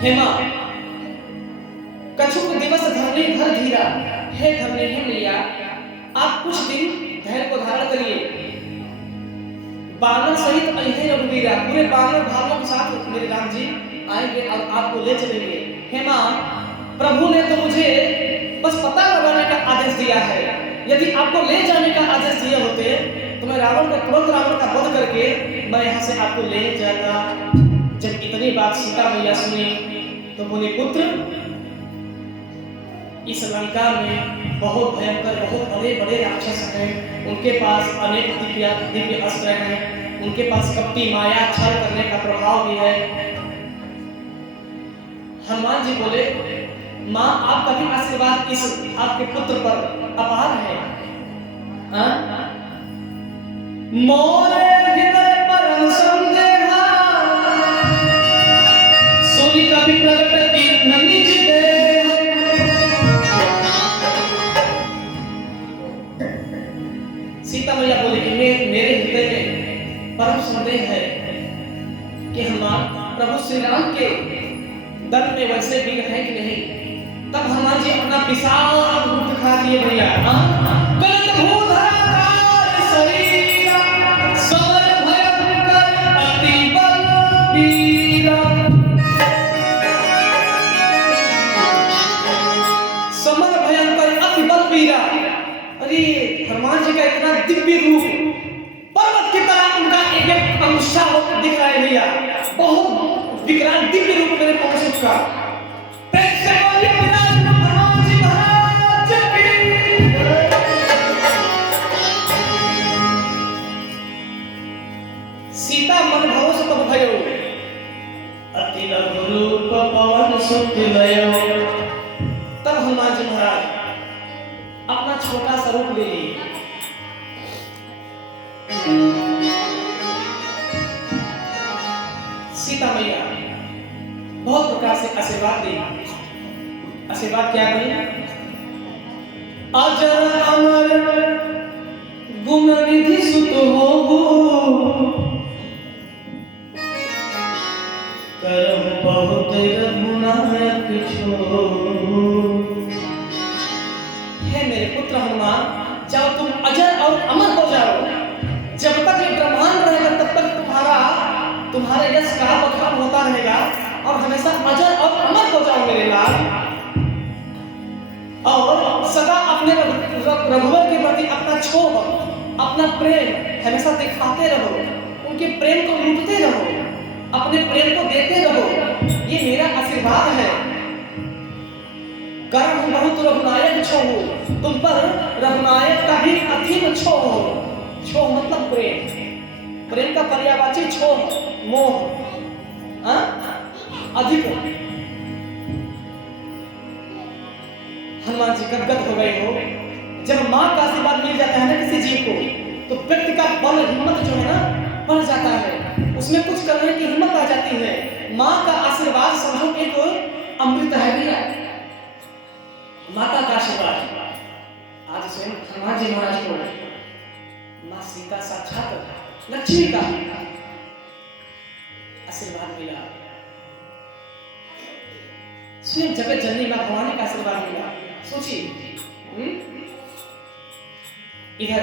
हेमा कछुक दिवस धरने धर धीरा, हे धरने हे मैया आप कुछ दिन धैर्य को धारण करिए। बानर सहित अहे रघुवीरा, पूरे बानर भालों के साथ मेरे राम जी आएंगे और आपको ले चलेंगे। हेमा प्रभु ने तो मुझे बस पता लगाने का आदेश दिया है, यदि आपको ले जाने का आदेश दिए होते तो मैं रावण को तुरंत रावण का वध करके मैं यहाँ से आपको ले जाता। जब इतनी बात सीता मैया सुनी तो बोले पुत्र इस लंका में बहुत भयंकर बहुत बड़े बड़े राक्षस हैं, उनके पास अनेक दिव्य अस्त्र हैं, उनके पास कपटी माया छल करने का प्रभाव भी है। हनुमान जी बोले माँ आपका भी आशीर्वाद इस आपके पुत्र पर अपार है। मोरे हृदय परम संदेहा सुनि कवि प्रगट कीर्तन निज देह। सीता मैया बोले कि मेरे हृदय में परम संदेह है कि हनुमान प्रभु श्री राम के दल में वैसे वीर है कि नहीं। तब हनुमान जी अपना विशाल रूप दिखा दिए भैया। गलत भूधराकार शरीरा समर भयंकर अति बलबीरा। समर भयंकर अति बलबीरा। अरे हनुमान जी का इतना दिव्य रूप, पर्वत की तरह उनका एक एक अंशा दिख रहा है भैया, बहुत विकराल दिव्य रूप मेरे पहुंच का। सीता मन भाव से तब भयो अति लघु रूप पवन सुत लयो। तब हनुमान जी महाराज अपना छोटा सा रूप ले लिए। सीता मैया बहुत प्रकार से आशीर्वाद दी। आशीर्वाद क्या दी? अजर अमर गुण निधि सुत होबो करम बहुत रघुनायक छो। हे मेरे पुत्र हनुमान जब तुम अजर और अमर हो जाओ, जब तक ये ब्रह्मांड रहेगा तब तक तुम्हारा यश का बखान होता रहेगा और हमेशा अजर और अमर हो जाओ मेरे लाल। और सदा अपने रघुवर के प्रति अपना क्षोभ अपना प्रेम हमेशा दिखाते रहो, उनके प्रेम को लूटते रहो, अपने प्रेम को देते रहो। ये मेरा आशीर्वाद है। कर्म बहुत रघुनायक छो, तुम पर रघुनायक का भी अधीन छो। छो मतलब प्रेम, प्रेम का पर्यायवाची छो मोह अधिक। हनुमान जी गदगद हो गए हो। जब माँ का आशीर्वाद मिल जाता है ना किसी जीव को तो व्यक्ति का बल हिम्मत जो है ना बढ़ जाता है, उसमें कुछ करने की हिम्मत आ जाती है। माँ का आशीर्वाद समझो एक अमृत है भैया, माता का आशीर्वाद। आज स्वयं हनुमान जी महाराज को माँ सीता साक्षात लक्ष्मी का आशीर्वाद मिला, स्वयं जगत जननी माँ भवानी का आशीर्वाद मिला। सोचिए इधर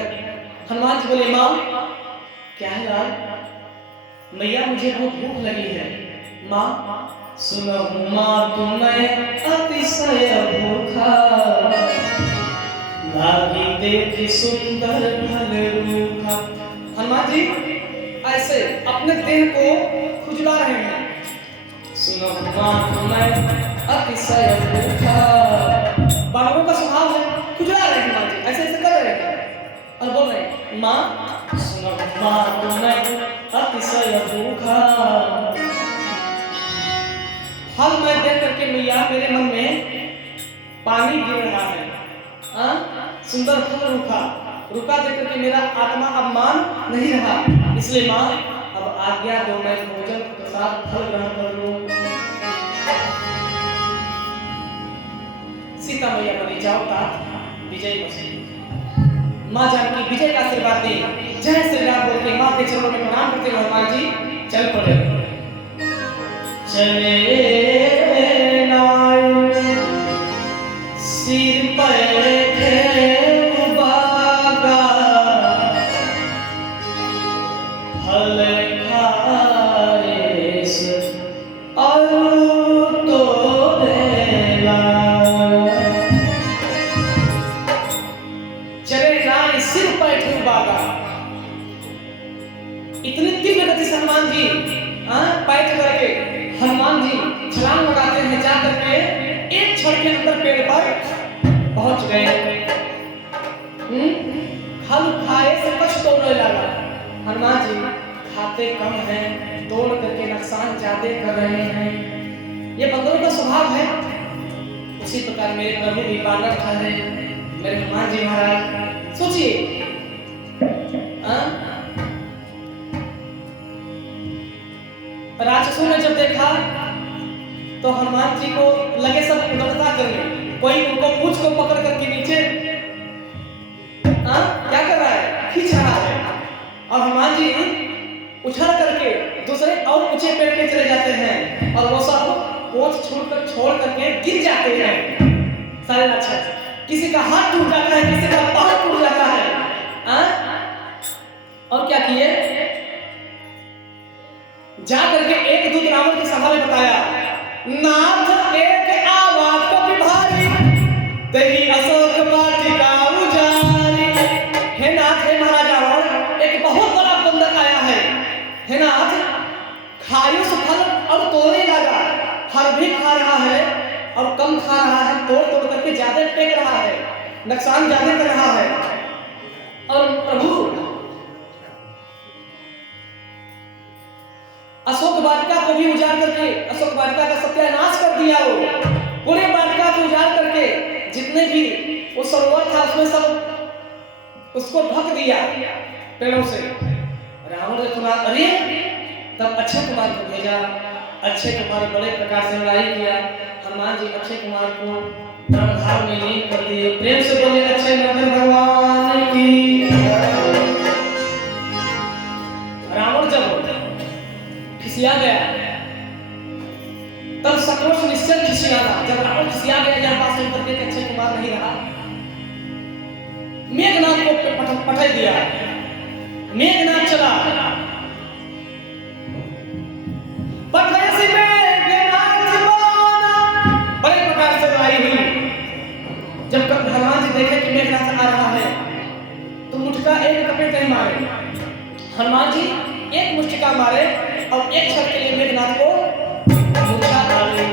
हनुमान जी बोले माँ क्या है लाल? मैया मुझे बहुत भूख लगी है। माँ सुनो माँ तुम्हें अतिशय भूखा लागी देख सुंदर फल रूखा। हनुमान जी ऐसे अपने देह को खुजला रहे हैं। सुनो माँ तुम्हें अतिशय भूखा, बानरों का स्वभाव है, खुजला रहे हैं माँ जी, ऐसे ऐसे कर रहे हैं और बोल रहे हैं माँ सुनो माँ तुम्हें अतिशय भूखा। फल मैं देख करके मैया मेरे मन में पानी गिर रहा है। सुंदर फल रूखा, रुका देख करके मेरा आत्मा अब मान नहीं रहा, इसलिए माँ अब आज्ञा दो मैं भोजन के साथ फल ग्रहण कर लूं। सीता मैया बोली जाओ तात विजय बसे। माँ जानकी विजय का आशीर्वाद दी। जय श्री राम बोल के माँ के चरणों में प्रणाम करते हुए हनुमान जी चल पड़े। चले और तोड़ेला चले ना सिर पैठू बागा। इतनी तीव्र गति से हनुमान जी पैठ करके हनुमान जी छलांग लगाते हैं, जा करके एक क्षण के अंदर पेड़ पर पहुंच गए। फल खाए से कुछ तोड़ने लगा। हनुमान जी खाते कम हैं, तोड़ करके नुकसान ज्यादा कर रहे हैं। ये बंदरों का स्वभाव है। उसी प्रकार मेरे प्रभु भी बानर खा रहे हैं, मेरे हनुमान जी महाराज। सोचिए राक्षसों ने जब देखा तो हनुमान जी को लगे सब उदरता करने। कोई उनको पूंछ को पकड़ करके नीचे क्या कर रहा है, खींच रहा है, और हनुमान जी उछल करके दूसरे और ऊंचे पेड़ पे चले जाते हैं, और वो सब पोंछ छोड़ करके गिर जाते हैं सारे राक्षस। किसी का हाथ टूट जाता है, किसी का पैर टूट जाता है। और क्या किए, जा करके एक दूत रावण की सभा में बताया, नाथ एक आवा कपि भारी, तेरी अशोक वाटिका उजारी। हे नाथ, हे महाराज रावण, एक बहुत बड़ा बंदर आया है। हे नाथ, खायो से फल और तोड़ने लगा, फल भी खा रहा है और कम खा रहा है, तोड़ तोड़ करके ज्यादा फेंक रहा है, नुकसान ज्यादा कर रहा है। और प्रभु अशोक वाटिका को भी उजाड़ करके, अशोक वाटिका का सत्यानाश कर दिया। वो पूरे वाटिका को उजाड़ करके जितने भी वो सरोवर था उसमें सब उसको ढक दिया पेड़ों से। रावण ने सुना, अरे तब अक्षय कुमार को भेजा। अक्षय कुमार बड़े प्रकार से लड़ाई किया। हनुमान जी अक्षय कुमार को ब्रह्मधाम में लीन कर दिए। प्रेम से बोले अक्षय नंदन भगवान की। रावण जब खिसिया गया तब सक्रोश निश्चय खिसियाना। जब रावण खिसिया गया, यह बात सुन करके अक्षय कुमार नहीं रहा, मेघनाथ को पठाई दिया। मेघनाथ चला, बड़े प्रकार से लड़ाई हुई। जब हनुमान जी देखे कि मेघनाथ आ रहा है तो मुठका एक कपड़े नहीं मारे। हनुमान जी एक मुष्टिका मारे और एक क्षण के लिए मेघनाथ को मूर्छा आ गई।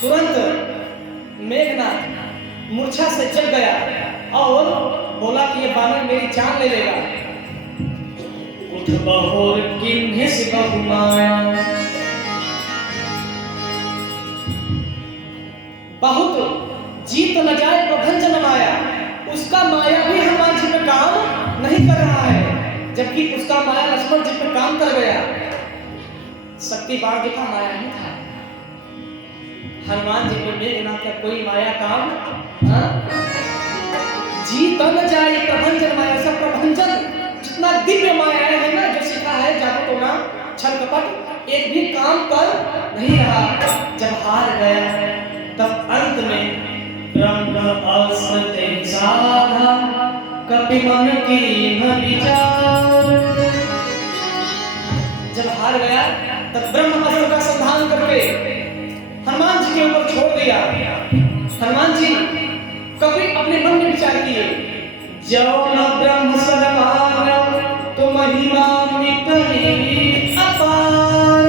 तुरंत मेघनाथ मूर्छा से जग गया और बोला कि ये बानर मेरी जान ले लेगा। उठ बहोर किन्हीं से बहुमाया, बहुत जीत न जाए प्रभंजन माया। उसका माया भी हनुमान जी पे काम नहीं कर रहा है, जबकि उसका माया लक्ष्मण जी पे काम कर गया। शक्ति बाण देखा, माया नहीं था। हनुमान जी पे मेघनाथ का कोई माया काम जीत न जाए प्रभंजन माया। सब प्रभंजन जितना दिव्य माया है ना, जो सीखा है जादू टोना छल कपट, एक भी काम कर नहीं रहा। जब हार गया तब अंत में ब्रह्म असते साधा, कपि मन की न विचार। जब हार गया तब ब्रह्म अस्त्र का संधान करके हनुमान जी के ऊपर छोड़ दिया। हनुमान जी कभी अपने मन में विचार किए, जो न ब्रह्म सरमान तो महिमा मिटनी अपार।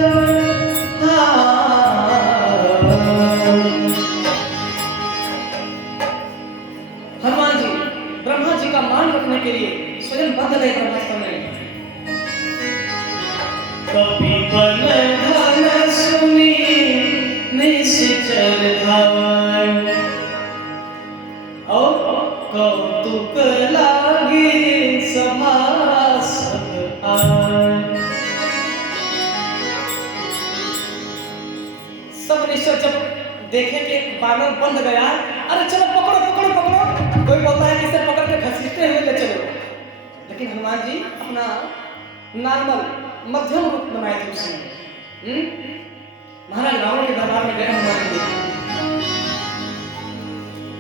हनुमान जी ब्रह्मा जी का मान रखने के लिए स्वयं बंध गए ब्रह्मास्त्र में। कभी बन धन सुनी निश्चर धार, और कौतुक लागे सभासद आए। सब निश्चर जब देखे कि बानर बंध गया, अरे चलो पकड़ो पकड़ो पकड़ो। कोई बोलता है कि इसे पकड़ के घसीटते हुए ले चलो, लेकिन हनुमान जी अपना नॉर्मल मध्यम रूप बनाए थे उसने। महाराज रावण के दरबार में गए हनुमान जी।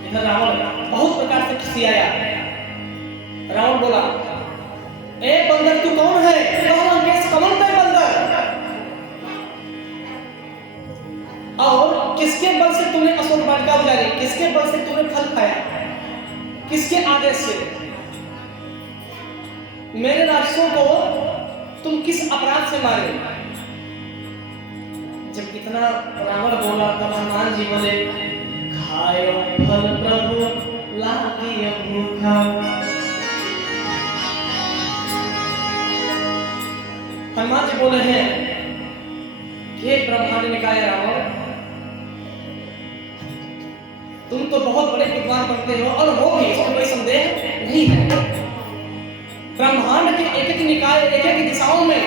इधर रावण बहुत प्रकार से खिसियाया। रावण बोला, ए बंदर तू कौन है? कौन केस कमल पे बंदर? तुमने अशोक वाटिका उजाड़ी? किसके बल से तुमने फल खाया? किसके आदेश से? मेरे राक्षसों को तुम किस अपराध से मारे? जब इतना रावण बोला तब हनुमान जी बोले, खायो फल प्रभु लागियो भूखा। हनुमान जी बोले हैं कि ब्रह्मांड निकाय रावण, तुम तो बहुत बड़े विद्वान बनते हो और हो भी, इसमें कोई संदेह नहीं है। ब्रह्मांड के एक एक निकाय, एक एक दिशाओं में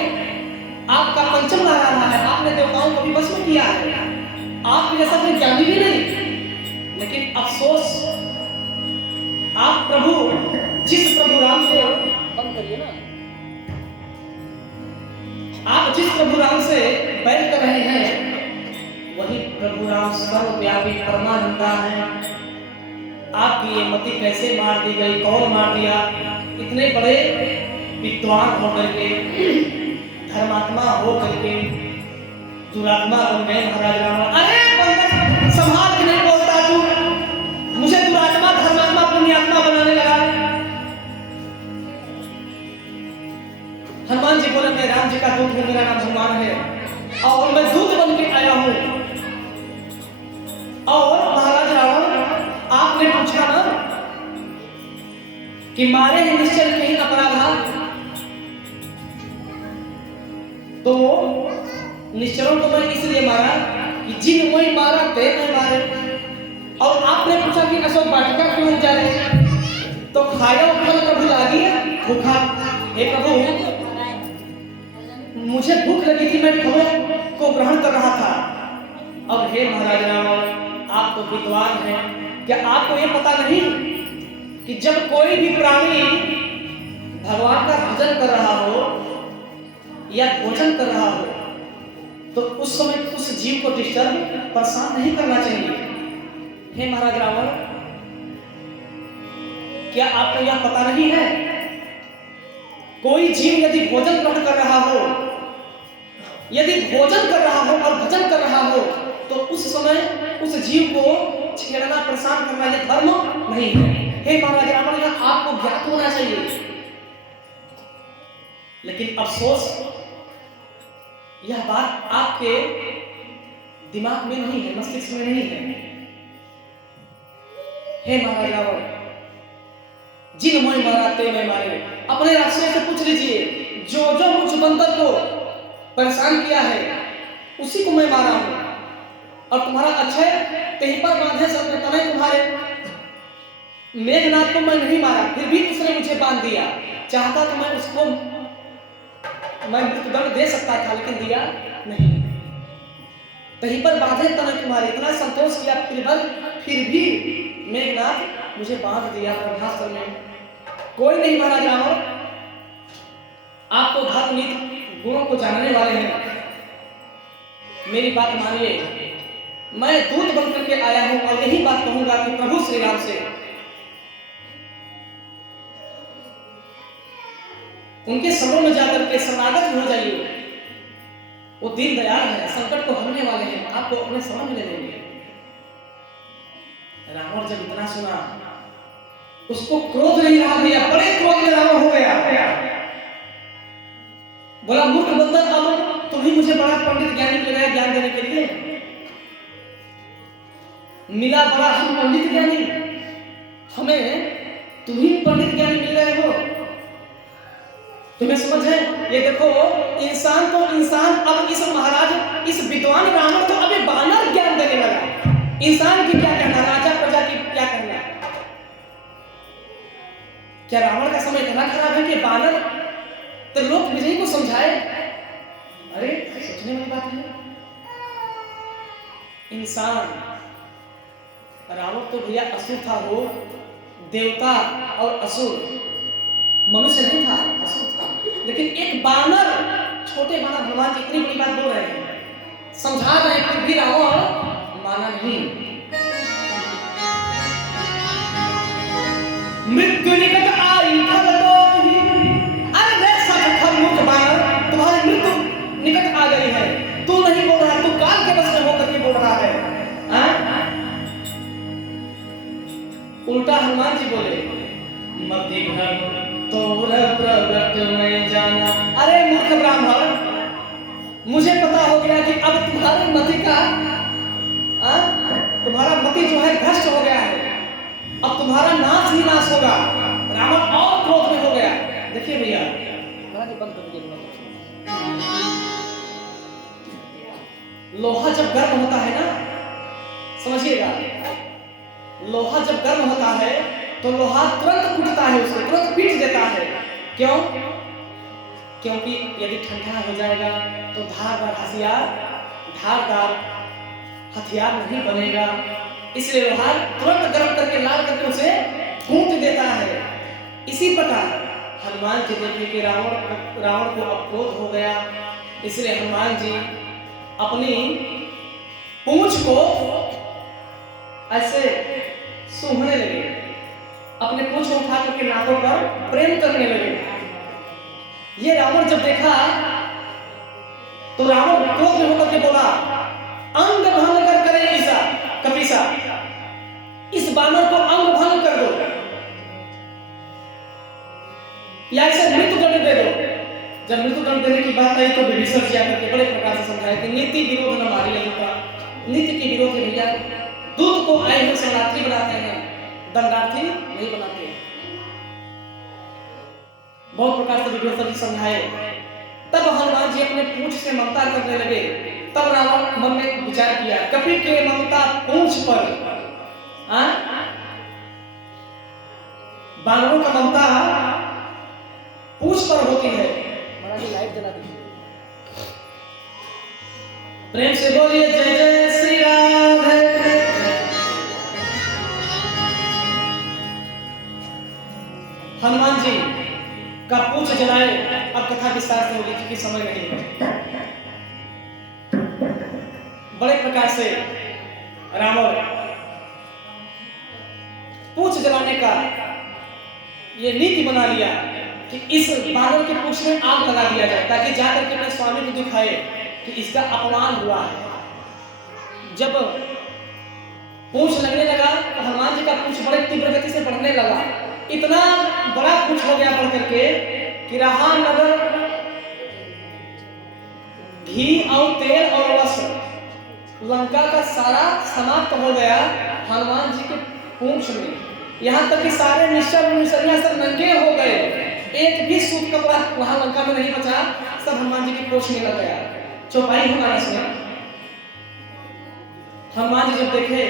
आपका पंचम लहरा रहा है। आपने देवताओं को भी भस्म किया है, आप जैसा कोई ज्ञानी भी नहीं। लेकिन अफसोस, आप प्रभु, जिस प्रभु राम से बंद करिए ना, आप जिस प्रभु राम से बैठ कर रहे हैं वही प्रभु राम सर्वव्यापी परमानंदा है। आपकी ये मति कैसे मार दी गई, कौन मार दिया? इतने बड़े विद्वान होकर के, धर्मात्मा होकर के दुरात्मा बन गए महाराज रावण। अरे बंदर, संभाल के नहीं बोलता तू, मुझे दुरात्मा धर्मात्मा पुण्यात्मा बनाने लगा। हनुमान जी बोले, मैं राम जी का दूत हूं, मेरा नाम हनुमान है और मैं दूत बन के आया हूं। और महाराज रावण, आपने पूछा ना कि मारे हैं निश्चल कहीं अपराध, तो निश्चलों को मैं इसलिए मारा कि जिन वही मारा ते मैं मारे। और आपने पूछा कि अशोक वाटिका क्यों जा रहे, तो खाया फल प्रभु लागी भूखा। हे प्रभु, मुझे भूख लगी थी, मैं फलों को ग्रहण कर रहा था। अब हे महाराज रावण, आप तो विद्वान हैं, क्या आपको ये पता नहीं कि जब कोई भी प्राणी भगवान का भजन कर रहा हो या भोजन कर रहा हो तो उस समय उस जीव को डिस्टर्ब, परेशान नहीं करना चाहिए। हे महाराज रावण, क्या आपको यह पता नहीं है, कोई जीव यदि भोजन ग्रहण कर रहा हो, यदि भोजन कर रहा हो और भजन कर रहा हो तो उस समय उस जीव को छेड़ना, परेशान करना यह धर्म नहीं है। हे महाराज रावण, यह आपको ज्ञात होना चाहिए। लेकिन अफसोस, यह बात आपके दिमाग में नहीं है, मस्तिष्क में नहीं है। हे महाराज रावण, जिन मैं मारा ते मैं मारे। अपने राक्षसों से पूछ लीजिए, जो जो मुझ बंदर को परेशान किया है उसी को मैं मारा हूं। और तुम्हारा अक्षय कहीं पर बांधे सब में तने तुम्हारे। मेघनाथ को मैं नहीं मारा, फिर भी उसने मुझे बांध दिया। चाहता तो मैं उसको मृत्युदंड दे सकता था, लेकिन दिया नहीं। कहीं पर बांधे तने तुम्हारे, इतना संतोष किया, फिर भी मेघनाथ मुझे बांध दिया ब्रह्मास्त्र में। कोई नहीं महाराज रावण, आप तो धर्मनीति गुणों को जानने वाले हैं, मेरी बात मानिए। मैं दूत बनकर के आया हूं और यही बात कहूंगा कि प्रभु श्री राम से उनके समूह में जाकर के शरणागत हो जाइए। वो दीन दयाल है, संकट को हरने वाले हैं, आपको अपने समूह में ले लेंगे। रावण जब इतना सुना, उसको क्रोध नहीं रहा भैया, बड़े क्रोध में रावण हो गया। बोला, मूर्ख बंदर, अब तुम ही मुझे बड़ा पंडित ज्ञानी मिल गया ज्ञान देने के लिए। मिला बड़ा हम पंडित ज्ञानी, हमें तुम ही पंडित ज्ञानी मिल गए हो। तुम्हें समझ है? ये देखो, इंसान तो इंसान अब इस महाराज, इस विद्वान रावण को अभी बानर ज्ञान देने लगा। इंसान की क्या कहना, राजा प्रजा की क्या कहना? क्या रावण का समय इतना खराब है कि बानर तो लोग विजयी को समझाए? अरे सोचने वाली बात है। इंसान, रावण तो भैया असुर था, वो देवता और असुर, मनुष्य नहीं था, असुर था। लेकिन एक बानर, छोटे बानर, हनुमान जी इतनी बड़ी बात बोल रहे हैं, समझा रहे हैं, फिर भी रावण माना नहीं। मृत्यु निकट आई फल दो ही, अरे सच फल बानर, तुम्हारी मृत्यु निकट आ गई है। तू नहीं बोल रहा, तू काल के बस में होकर के बोल रहा है। उल्टा हनुमान जी बोले, मति भ्रम तोर प्रगट में जाना। अरे मूर्ख ब्राह्मण, मुझे पता हो गया कि अब तुम्हारी मति का तुम्हारा मति जो है भ्रष्ट हो गया है, अब तुम्हारा नाश ही नाश होगा। रावण और क्रोध में हो गया। देखिए भैया, लोहा जब गर्म होता है ना, समझिएगा, लोहा जब गर्म होता है तो लोहा तुरंत कूटता है, उसको तुरंत पीट देता है। क्यों? क्योंकि यदि ठंडा हो जाएगा तो धारदार हथियार नहीं बनेगा, इसलिए लोहा तुरंत गर्म करके लाल करके उसे कूट देता है। इसी प्रकार हनुमान जी देखे कि रावण को क्रोध हो गया, इसलिए हनुमान जी अपनी पूंछ को ऐसे सूंघने लगे, अपने पूंछ उठा करके नाकों पर प्रेम करने लगे। ये रावण जब देखा तो रावण क्रोध में होकर के बोला, अंग भंग कर करे ईसा कपीसा, इस बानर को अंग भंग कर दो या इसे मृत्युदंड दे दो। जब मृत्युदंड देने की बात आई तो विभीषण जी आकर के बड़े प्रकार से समझाया कि नीति विरोध न मारी लंका, नीति के विरोध है भैया। दूध को आए हुए शरणार्थी बनाते हैं, दंडार्थी नहीं बनाते। बहुत प्रकार से विभीषण जी समझाए। तब हनुमान जी अपने पूंछ से ममता करने लगे। तब रावण मन में विचार किया, कपि के ममता पूंछ पर, बानरों का ममता पूंछ पर होती है। लाइट जला दीजिए, प्रेम से बोलिए जय जय श्री राम। हनुमान जी का पूंछ जलाए। अब कथा विस्तार से होगी क्योंकि समय नहीं है। बड़े प्रकार से रावण पूंछ जलाने का ये नीति बना लिया कि इस बानर के पूंछ में आग लगा दिया जाए, ताकि जाकर के अपने स्वामी को दिखाए कि इसका अपमान हुआ है। जब पूंछ लगने लगा तो हनुमान जी का पूंछ बड़े तीव्र गति से बढ़ने लगा। इतना बड़ा पूंछ हो गया बढ़ करके कि रहा नगर घी और तेल और वस्त्र, लंका का सारा समाप्त हो गया हनुमान जी के पूंछ में। यहाँ तक कि सारे निश्चरिया सब नंगे हो गए, एक भी सूत कपड़ा वहां लंका में नहीं बचा, सब हनुमान जी की पूंछ में लग गया। चौपाई हमारा इसमें हनुमान जी जब देखे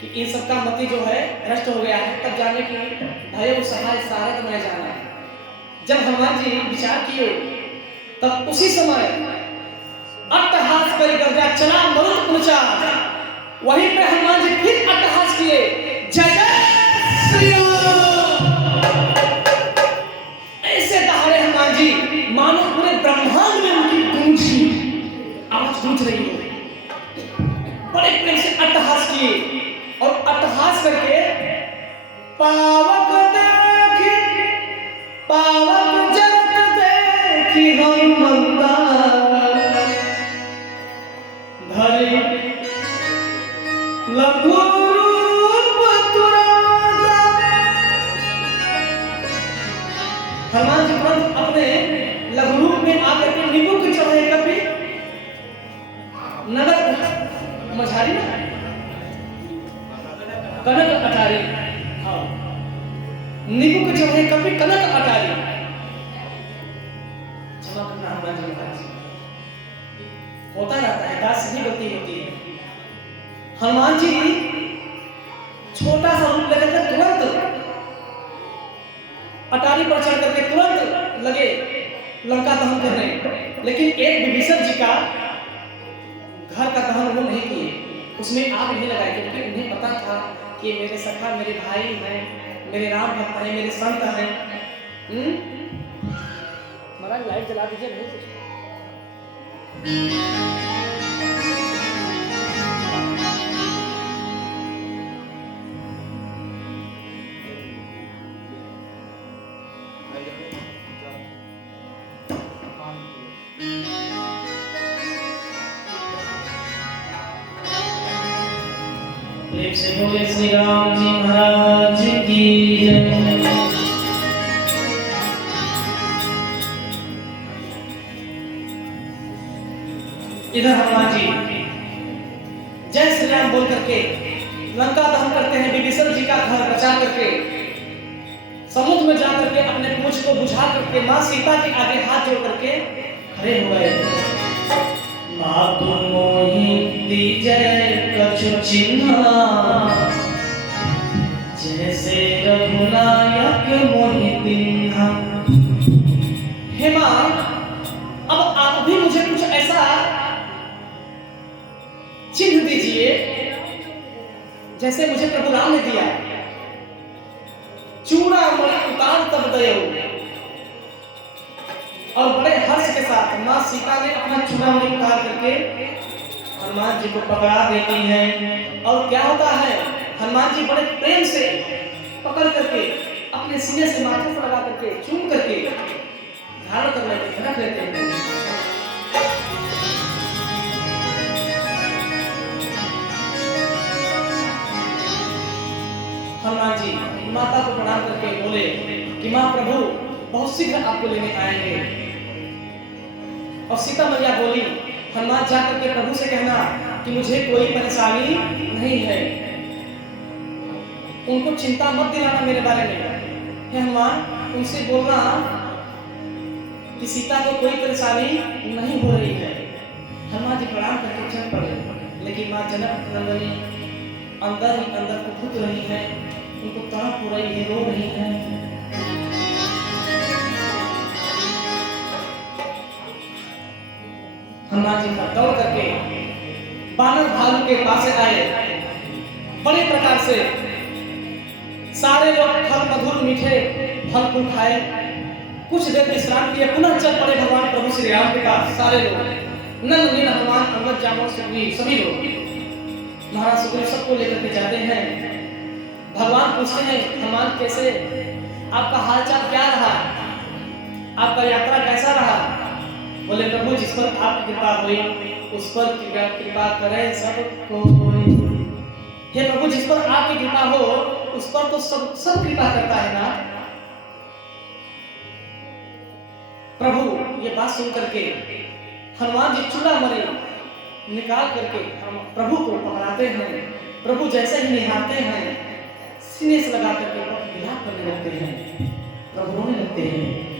कि इन सबका मति जो है भ्रष्ट हो गया है, तब जाने की भय सहाय सारथ मैं जाना। जब हनुमान जी विचार किए तब उसी समय अट्टहास कर गर्जा चला मरुत ऊंचा। वहीं पे हनुमान जी फिर अट्टहास किए, जय जय श्री राम। ऐसे दहाड़े हनुमान जी मानो पूरे ब्रह्मांड में उनकी गूंज आवाज गूंज रही हो। बड़े प्रेम से अट्टहास किए और अट्टहास करके पावक जगत देखी हनुमंता धरि लघु रूप तुराता। हनुमान जी तुरंत अपने लघु रूप में आकर के निबुक चढ़े कपि नगर मझारी ना कनक अटारी, हाँ निबुक चढ़े कपि कनक अटारी। क्षमा करना हनुमान जी का होता रहता है, दास ही गलती होती है। हनुमान जी छोटा सा रूप लेकर के तुरंत अटारी पर चढ़ करके तुरंत लगे लंका दहन करने। लेकिन एक विभीषण जी का घर का दहन वो नहीं किए, उसमें आग नहीं लगाई, क्योंकि उन्हें पता था कि मेरे सखा मेरे भाई हैं, मेरे राम भक्त हैं, मेरे संत हैं। महाराज लाइट जला दीजिए, नहीं कुछ प्रेम से बोले श्री राम जी महाराज की जय। इधर हनुमान जी जय श्री राम बोल करके लंका दहन करते हैं, विभीषण जी का घर बचा करके समुद्र में जा करके अपने पूंछ को बुझा करके मां सीता के आगे हाथ जोड़ करके खड़े हो गए। मातु मोहि जय कछु चिन्हा, जैसे रघुनायक मोहि दीन्हा। हे मां, अब आप भी मुझे कुछ ऐसा चिन्ह दीजिए जैसे मुझे प्रभु राम ने दिया। चूड़ा मणि उतार तब दयो, और बड़े हर्ष के साथ मां सीता ने अपना चूड़ा मणि उतार करके हनुमान जी को पकड़ा देती हैं। और क्या होता है, हनुमान जी बड़े प्रेम से पकड़ करके अपने सीने से माथे पर लगा करके चूम करके धारण कर लेते हैं, रख लेते हैं। हनुमान जी माता को प्रणाम करके बोले कि मां प्रभु बहुत शीघ्र आपको लेने आएंगे। और सीता मैया बोली, हनुमान जा करके प्रभु से कहना कि मुझे कोई परेशानी नहीं है, उनको चिंता मत दिलाना मेरे बारे में। हे हनुमान, उनसे बोलना कि सीता को कोई परेशानी नहीं हो रही है। हनुमान जी प्रणाम करके चल पड़े, लेकिन मां जनक नंदनी अंदर ही अंदर कुछ रही है, उनको तड़प हो रही है, रो रही है। हनुमान जी दौड़ करके बानर भालू के पास आए। बड़े प्रकार से सारे लोग फल मधुर मीठे फल फूल खाए, कुछ देर विश्राम किए, पुनः चल पड़े भगवान प्रभु श्री राम के पास। सारे लोग नंद नील हनुमान अंगद जामवंत सुग्रीव सभी लोग महाराज सुग्रीव सबको लेकर के जाते हैं। भगवान पूछते हैं, हनुमान कैसे, आपका हालचाल क्या रहा, आपका यात्रा कैसा रहा? बोले प्रभु जिस पर आपकी कृपा हुई उस पर कृपा करें सबको। हे प्रभु जिस पर आपकी कृपा हो उस पर तो सब कृपा करता है ना। प्रभु ये बात सुन करके हनुमान जी चूड़ामणि निकाल करके हम प्रभु को पकड़ाते हैं। प्रभु जैसे ही निहारते हैं सीने से लगा करके विलाप करने लगते हैं, प्रभु रोने लगते हैं।